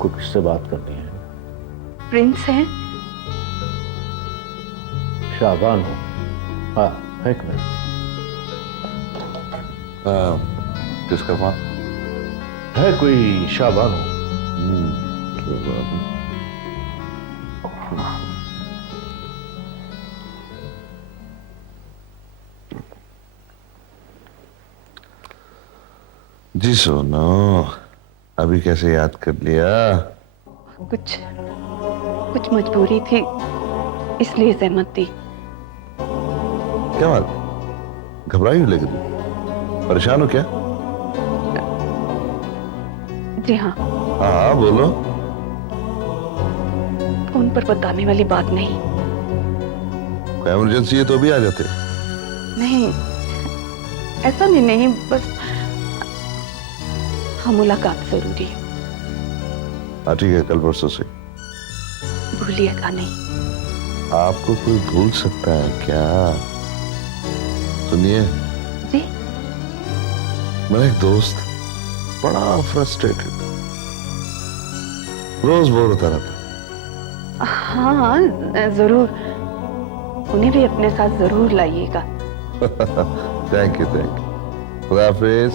आपको किससे बात करनी है? प्रिंस है? शाबान हो? हाँ, एक मिनट। किसका फोन है कोई शाबान हो? जी सोनो, अभी कैसे याद कर लिया? कुछ कुछ मजबूरी थी, इसलिए सहमत थी। क्या बात, घबराई हो? लेकिन परेशान हो क्या? जी हाँ। हाँ हाँ बोलो। फोन पर बताने वाली बात नहीं। कोई इमरजेंसी है तो भी आ जाते। नहीं, ऐसा भी नहीं, बस हाँ, मुलाकात जरूरी है। हाँ ठीक है, कल परसों से। भूलिएगा नहीं। आपको कोई भूल सकता है क्या? सुनिए, जी? मेरा एक दोस्त बड़ा फ्रस्ट्रेटेड, रोज बोर होता रहता। हाँ, जरूर। उन्हें भी अपने साथ जरूर लाइएगा। Thank you, thank you. खुदा हाफिज।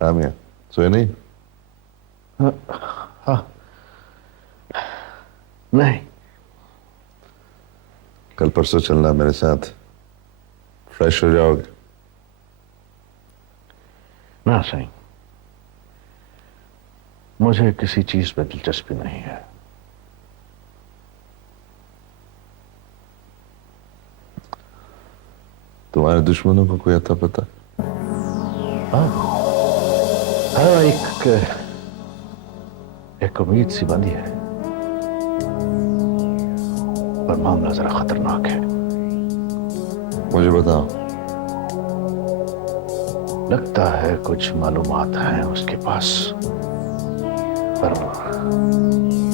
हाँ मियाँ, सोए नहीं? हाँ, नहीं। कल परसों चलना मेरे साथ, फ्रेश हो जाओगे। ना सही, मुझे किसी चीज में दिलचस्पी नहीं है। तुम्हारे दुश्मनों को कोई अता पता? हाँ, एक उम्मीद सी बंधी है, पर मामला जरा खतरनाक है। मुझे बताओ। लगता है कुछ मालूमात हैं उसके पास, पर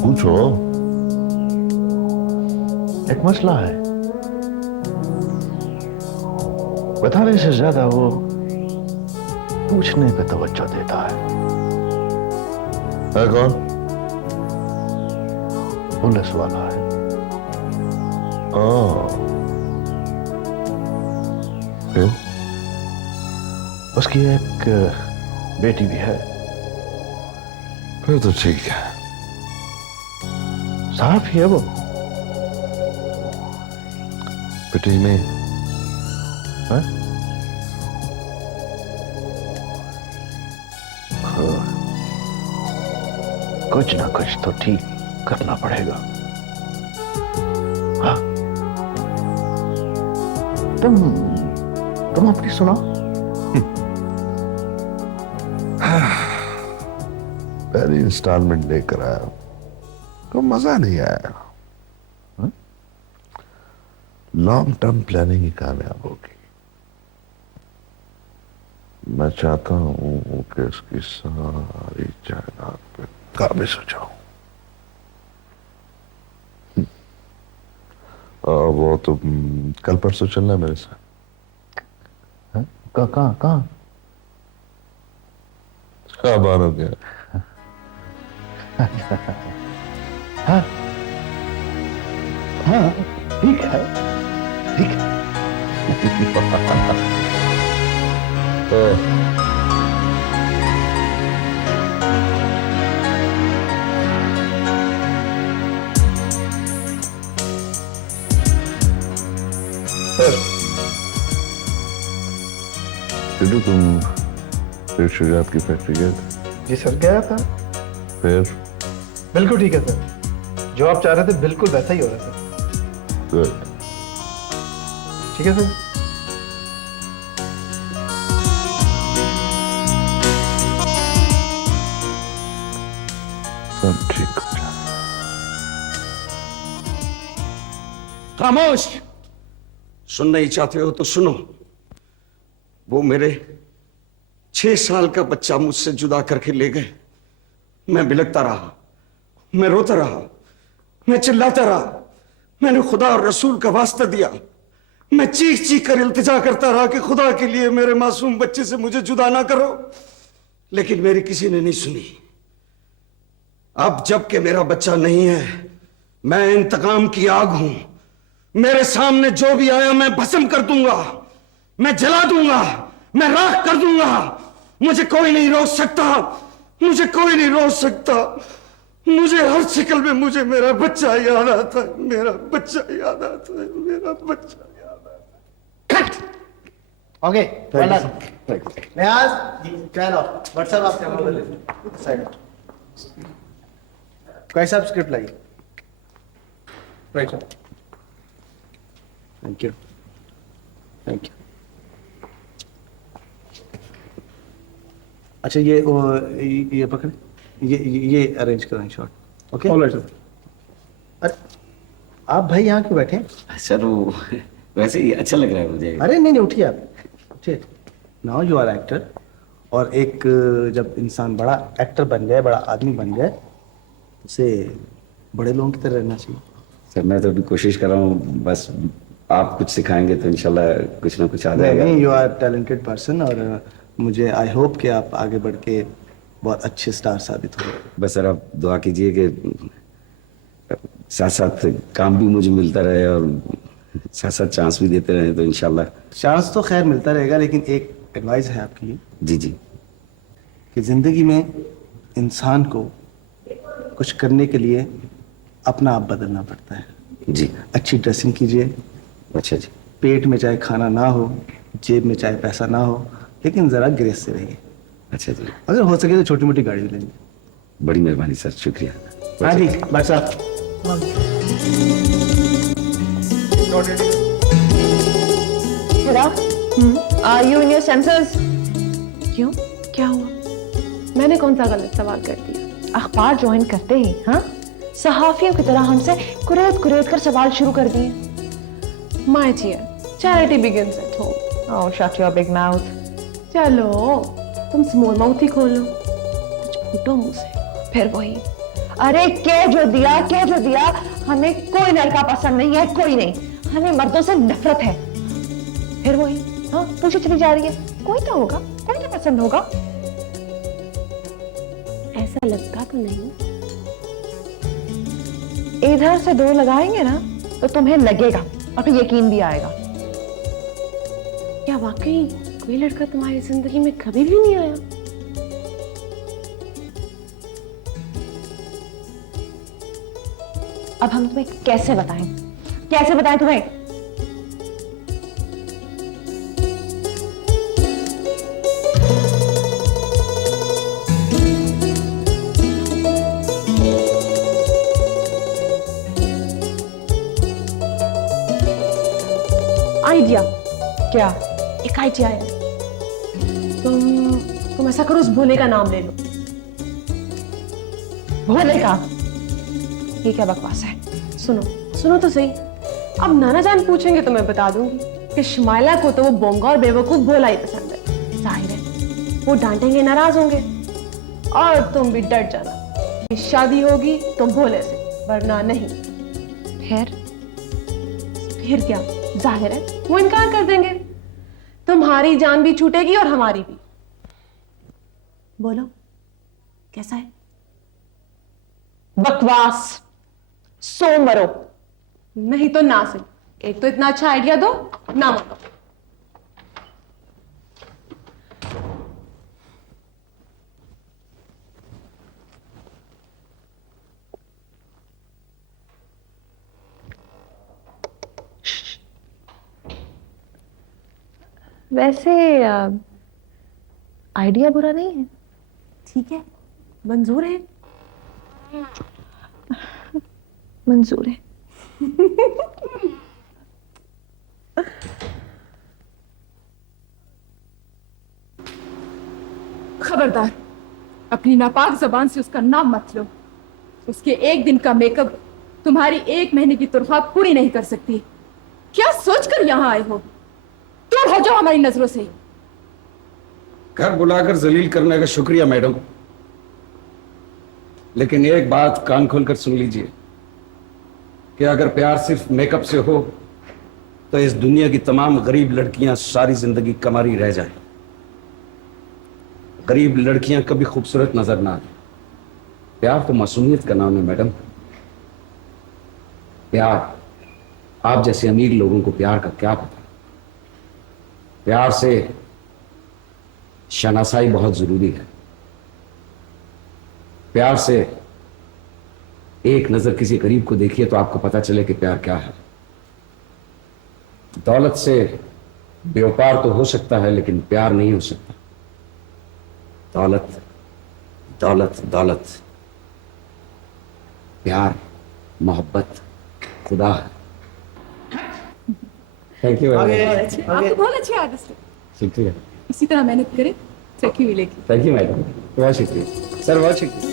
पूछो। एक मसला है। बताने से ज्यादा वो पूछने पे तवज्जो देता है। कौन? पुलिस वाला है। फिर? उसकी एक बेटी भी है। फिर तो ठीक है। साफ ही है वो। बेटी नहीं है? कुछ ना कुछ तो ठीक करना पड़ेगा। हाँ, तुम अपनी सुनाओ। पहली इंस्टॉलमेंट लेकर आया तो मजा नहीं आया। लॉन्ग टर्म प्लानिंग ही कामयाब होगी। मैं चाहता हूं कि उसकी सारी जायदाद पे काबिज हो जाऊं। वो तो कल परसों चलना है मेरे साथ। कहाँ कहाँ? शाबान हो गया। हाँ हाँ, ठीक है, ठीक है। सिद्धू, तुम फिर शुजात की फैक्ट्री गए थे? जी सर, गया था। फिर? बिल्कुल ठीक है सर, जो आप चाह रहे थे बिल्कुल वैसा ही हो रहा है। गुड। ठीक है सर। सब ठीक हो जाए। खामोश! सुनना ही चाहते हो तो सुनो। वो मेरे 6 साल का बच्चा मुझसे जुदा करके ले गए। मैं बिलखता रहा, मैं रोता रहा, मैं चिल्लाता रहा, मैंने खुदा और रसूल का वास्ता दिया, मैं चीख चीख कर इल्तिजा करता रहा कि खुदा के लिए मेरे मासूम बच्चे से मुझे जुदा ना करो, लेकिन मेरी किसी ने नहीं सुनी। अब जबकि मेरा बच्चा नहीं है, मैं इंतकाम की आग हूं। मेरे सामने जो भी आया मैं भस्म कर दूंगा, मैं जला दूंगा, मैं राख कर दूंगा। मुझे कोई नहीं रोक सकता, मुझे कोई नहीं रोक सकता। मुझे हर शिकल में मुझे मेरा बच्चा याद आता है, मेरा बच्चा याद आता है, मेरा बच्चा याद आता है। Okay, well done. नियाज, चलो व्हाट्सएप आप कैमरा ले साइड। कैसा आप स्क्रिप्ट लाइए? Right sir. Thank you, thank you. अच्छा ये पकड़े, ये अरेंज करें शॉट। Okay alright sir. अरे आप भाई यहाँ क्यों बैठे हैं? सर वो वैसे ही अच्छा लग रहा है मुझे। अरे नहीं उठिए आप, उठिए। नाउ यू आर एक्टर, और एक जब इंसान बड़ा एक्टर बन जाए, बड़ा आदमी बन जाए, उसे बड़े लोगों की तरह रहना चाहिए। सर मैं तो अभी कोशिश कर रहा हूँ, बस आप कुछ सिखाएंगे तो इंशाल्लाह कुछ ना कुछ आ जाएगा। नहीं, यू आर टैलेंटेड पर्सन, और मुझे आई होप कि आप आगे बढ़ के बहुत अच्छे स्टार साबित हो। बस सर आप दुआ कीजिए कि साथ साथ काम भी मुझे मिलता रहे और साथ साथ चांस भी देते रहे, तो इंशाल्लाह। चांस तो खैर मिलता रहेगा, लेकिन एक एडवाइस है आपके लिए जी जी। कि जिंदगी में इंसान को कुछ करने के लिए अपना आप बदलना पड़ता है। जी अच्छी ड्रेसिंग कीजिए, अच्छा जी। पेट में चाहे खाना ना हो, जेब में चाहे पैसा ना हो, लेकिन जरा ग्रेस से रहिए। अच्छा जी, अगर हो सके तो छोटी मोटी गाड़ी भी लेंगे। बड़ी मेहरबानी सर, शुक्रिया। हाँ जी, भाई साहब। Are you in your senses? क्यों? क्या हुआ? मैंने कौन सा गलत सवाल कर दिया? अखबार ज्वाइन करते ही हाँ सहाफियों की तरह हमसे कुरेद कुरेद कर सवाल शुरू कर दिए। My dear, charity begins at home. Oh, shut your big mouth. चलो, तुम स्मॉल माउथ ही खोल लो, कुछ फूटो मुंह से। फिर वही, अरे के जो दिया, हमें कोई लड़का पसंद नहीं है, कोई नहीं, हमें मर्दों से नफरत है। फिर वही, हाँ पूछे चली जा रही है, कोई तो होगा, कोई तो पसंद होगा। ऐसा लगता तो नहीं। इधर से दो लगाएंगे ना तो तुम्हें लगेगा और फिर यकीन भी आएगा। क्या वाकई कोई लड़का तुम्हारी जिंदगी में कभी भी नहीं आया? अब हम तुम्हें कैसे बताएं तुम्हें? आइडिया, क्या? एक आइडिया है। तुम ऐसा करो, उस भोले का नाम ले लो। भोले का? ये क्या बकवास है? सुनो तो सही। अब नाना जान पूछेंगे तो मैं बता दूंगी कि शमाइला को तो वो बोंगा और बेवकूफ भोला ही पसंद है। जाहिर है वो डांटेंगे, नाराज होंगे, और तुम भी डर जाना कि शादी होगी तो भोले से, वरना नहीं। फिर क्या? जाहिर है वो इनकार कर देंगे, तुम्हारी जान भी छूटेगी और हमारी भी। बोलो कैसा है? बकवास, सो मरो। नहीं तो ना सही। एक तो इतना अच्छा आइडिया दो, ना मानो। वैसे आइडिया बुरा नहीं है। ठीक है, मंजूर है। मंजूर है। खबरदार, अपनी नापाक जबान से उसका नाम मत लो। उसके एक दिन का मेकअप तुम्हारी 1 महीने की तनख्वाह पूरी नहीं कर सकती। क्या सोचकर यहाँ आए हो? दूर हो जाओ हमारी नजरों से। घर बुलाकर जलील करने का शुक्रिया मैडम, लेकिन एक बात कान खोलकर सुन लीजिए। कि अगर प्यार सिर्फ मेकअप से हो तो इस दुनिया की तमाम गरीब लड़कियां सारी जिंदगी कमारी रह जाए। गरीब लड़कियां कभी खूबसूरत नजर ना आए। प्यार तो मासूमियत का नाम है मैडम। प्यार, आप जैसे अमीर लोगों को प्यार का क्या पता। प्यार से शनासाई बहुत जरूरी है। प्यार से एक नजर किसी गरीब को देखिए तो आपको पता चले कि प्यार क्या है। दौलत से व्यापार तो हो सकता है लेकिन प्यार नहीं हो सकता। दौलत दौलत दौलत, प्यार मोहब्बत खुदा है। Thank you. आपको बहुत अच्छी आदत है। शुक्रिया। इसी तरह मेहनत करें, तरक्की मिलेगी। थैंक यू मैडम, बहुत शुक्रिया सर, बहुत शुक्रिया।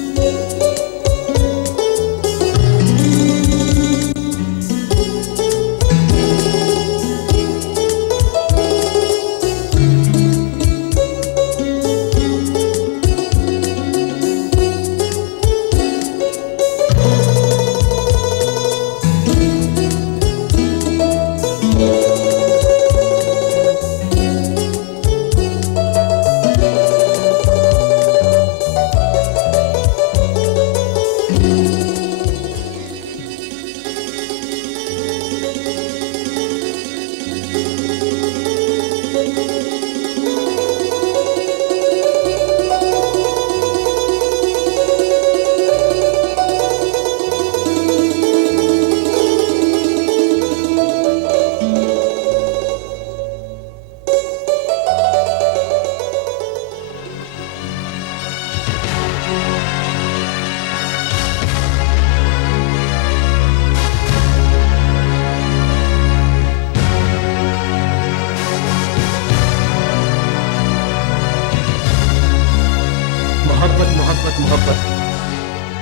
मोहब्बत मोहब्बत मोहब्बत,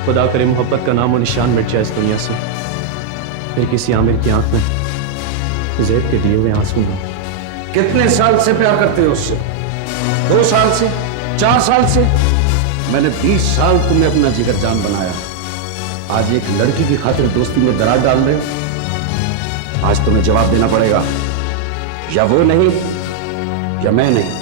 खुदा करे मोहब्बत का नामो निशान मिट जाए इस दुनिया से। फिर किसी आमिर की आंख में ज़ैब के दिए हुए आंसू ना। कितने साल से प्यार करते हो उससे? 2 साल से? 4 साल से? मैंने 20 साल तुम्हें अपना जिगर जान बनाया। आज एक लड़की की खातिर दोस्ती में दरार डाल रहे हो। आज तुम्हें जवाब देना पड़ेगा, या वो नहीं या मैं नहीं।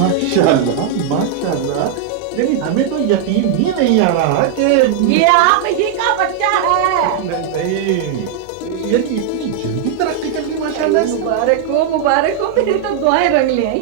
माशाल्लाह माशाल्लाह, लेकिन हमें तो यकीन ही नहीं आ रहा कि ये आप ही का बच्चा है। नहीं, ये कि इतनी जल्दी तरक्की कर ली माशाल्लाह से। मुबारक हो, मेरी तो दुआएं रंग ले आई।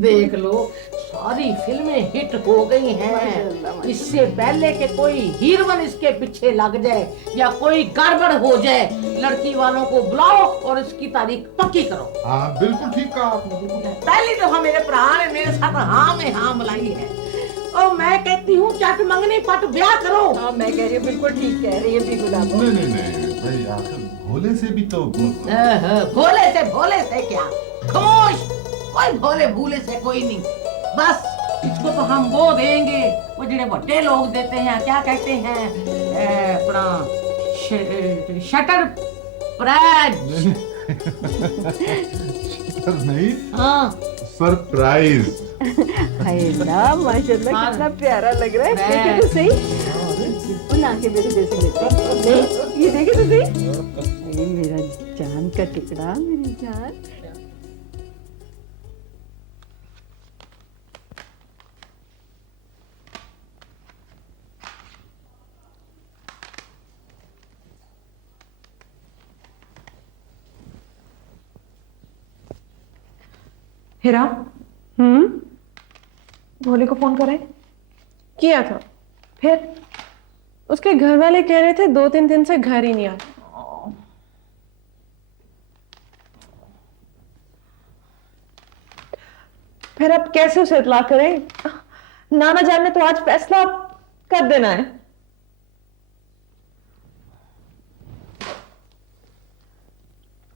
देख लो, सारी फिल्में हिट हो गई हैं। इससे पहले कि कोई हीरोइन इसके पीछे लग जाए या कोई गड़बड़ हो जाए, लड़की वालों को बुलाओ और इसकी तारीख पक्की करो। हाँ बिल्कुल ठीक कहा आपने। पहली दफा मेरे भरा ने मेरे साथ हाँ में हाँ मिलाई है और मैं कहती हूँ चट मंगनी पट ब्याह करो। हाँ मैं कह रही हूँ, बिल्कुल ठीक कह रही है भी गुलाब। नहीं भाई, आखिर भोले से भी तो भोले से क्या खुश, कोई भोले भूले से कोई नहीं। बस इसको तो हम वो देंगे, वो ਜਿਹੜੇ ਵੱਡੇ लोग देते हैं, क्या कहते हैं, अपना शटर प्राइज। नहीं, हाँ सरप्राइज। माशाल्लाह कितना प्यारा लग रहा है। देखे तो सही, बिल्कुल आंखें मेरे जैसे लगती। ये देखे तो सही, मेरा जान का टुकड़ा, मेरी जान। हिरा, भोले को फोन करे? किया था। फिर उसके घर वाले कह रहे थे 2-3 दिन से घर ही नहीं आ रहा। फिर अब कैसे उसे इतला करें? नाना जान ने तो आज फैसला कर देना है।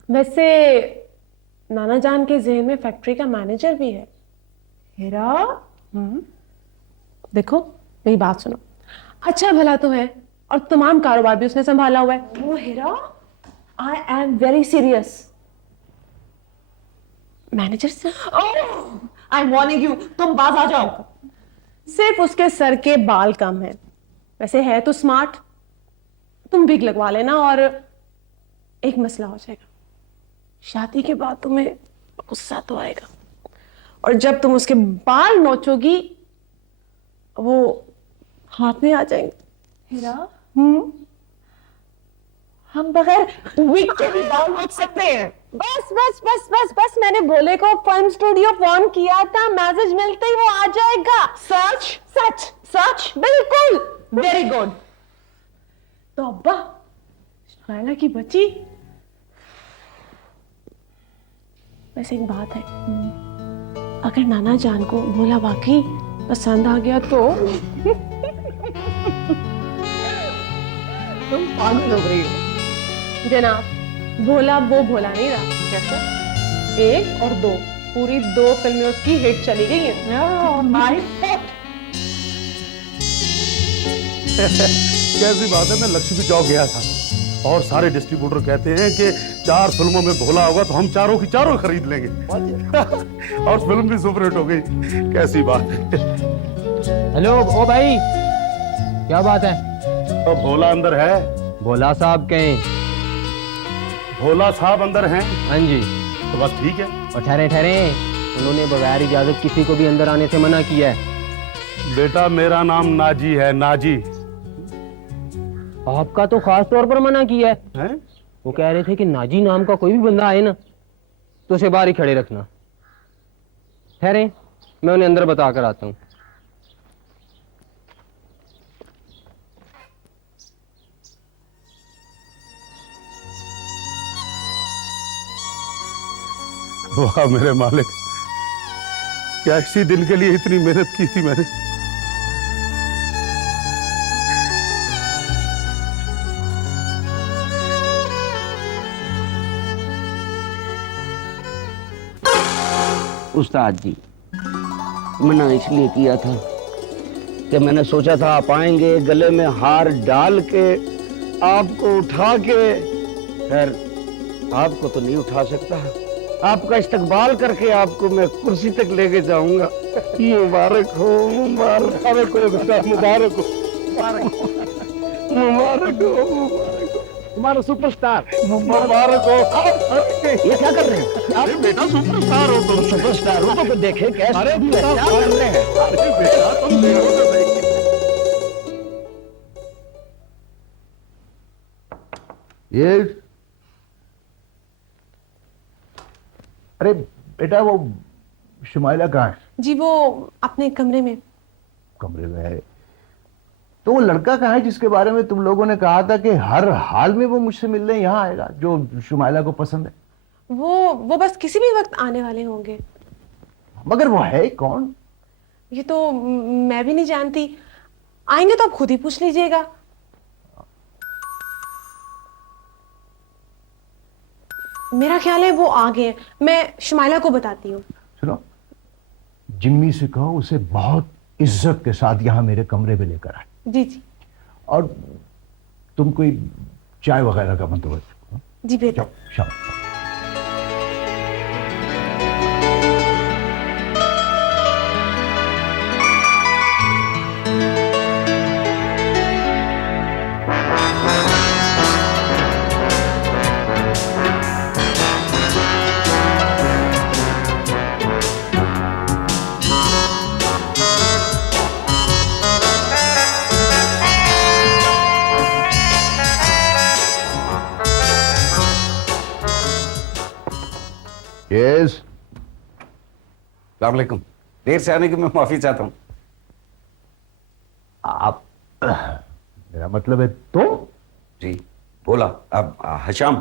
वैसे नाना जान के जहन में फैक्ट्री का मैनेजर भी है। हीरा, देखो मेरी बात सुनो, अच्छा भला तो है और तमाम कारोबार भी उसने संभाला हुआ है। वो Heera, I am very serious. Manager से आई एम वार्निंग यू, तुम बाज आ जाओ। सिर्फ उसके सर के बाल कम है, वैसे है तो स्मार्ट। तुम विग लगवा लेना और एक मसला हो जाएगा, शादी के बाद तुम्हें गुस्सा तो आएगा और जब तुम उसके बाल नोचोगी वो हाथ में आ जाएंगे। हीरा, हम बगैर विग के भी बाल नोच सकते हैं। बस बस बस बस बस, मैंने भोले को फिल्म स्टूडियो फोन किया था, मैसेज मिलते ही वो आ जाएगा। सच सच सच, बिल्कुल। Very good. तो अब्बा शायला की बच्ची। वैसे एक बात है, अगर नाना जान को भोला वाकई पसंद आ गया तो तुम पागल हो गई हो। जनाब, भोला वो भोला नहीं रहा। कैसा? 1 और 2 पूरी 2 फिल्में उसकी हिट चली गई हैं। माय कैसी बात है, मैं लक्ष्मी चौक गया था और सारे डिस्ट्रीब्यूटर कहते हैं कि 4 फिल्मों में भोला होगा तो हम चारों की चारों खरीद लेंगे। और फिल्म भी सुपरहिट हो गई। कैसी बात है। हेलो ओ भाई, क्या बात है? तो भोला अंदर है? भोला साहब कहीं? भोला साहब अंदर हैं? हाँ जी। तो बस ठीक है। और ठहरे ठहरे, उन्होंने बगैर इजाजत किसी को भी अंदर आने से मना किया है। बेटा मेरा नाम नाजी है, नाजी। आपका तो खास तौर पर मना किया है। हैं? वो कह रहे थे कि नाजी नाम का कोई भी बंदा आए ना तो उसे बाहर ही खड़े रखना। ठहरे, मैं उन्हें अंदर बता कर आता हूँ। वाह मेरे मालिक, क्या इसी दिन के लिए इतनी मेहनत की थी मैंने। उस्ताद जी, मना इसलिए किया था कि मैंने सोचा था आप आएंगे, गले में हार डाल के आपको उठा के, खैर आपको तो नहीं उठा सकता, आपका इस्तकबाल करके आपको मैं कुर्सी तक लेके जाऊंगा। मुबारक हो, मुबारक हो बेटा, मुबारक हो, मुबारक हो, तुम्हारा सुपरस्टार। मुबारक हो। ये क्या कर रहे हैं आप? बेटा सुपरस्टार हो तुम। सुपरस्टार हो तो देखे कैसे। अरे क्या कर रहे हैं? अरे बेटा तुम देखो तो सही। ये अरे बेटा वो शुमाइला कहाँ है? जी वो अपने कमरे में। कमरे में है? तो वो लड़का कहाँ है जिसके बारे में तुम लोगों ने कहा था कि हर हाल में वो मुझसे मिलने यहाँ आएगा, जो शुमाइला को पसंद है? वो बस किसी भी वक्त आने वाले होंगे। मगर वो है कौन? ये तो मैं भी नहीं जानती, आएंगे तो आप खुद ही पूछ लीजिएगा। मेरा ख्याल है वो आ गए हैं, मैं शुमाइला को बताती हूँ। सुनो, जिम्मी से कहो उसे बहुत इज्जत के साथ यहाँ मेरे कमरे में लेकर आए। जी जी। और तुम कोई चाय वगैरह का बंदोबस्त करो। जी बेटा। जाओ शाम। यस। अस्सलाम वालेकुम, देर से आने की मैं माफी चाहता हूँ। आप मेरा मतलब है तुम? जी बोला, अब हशाम।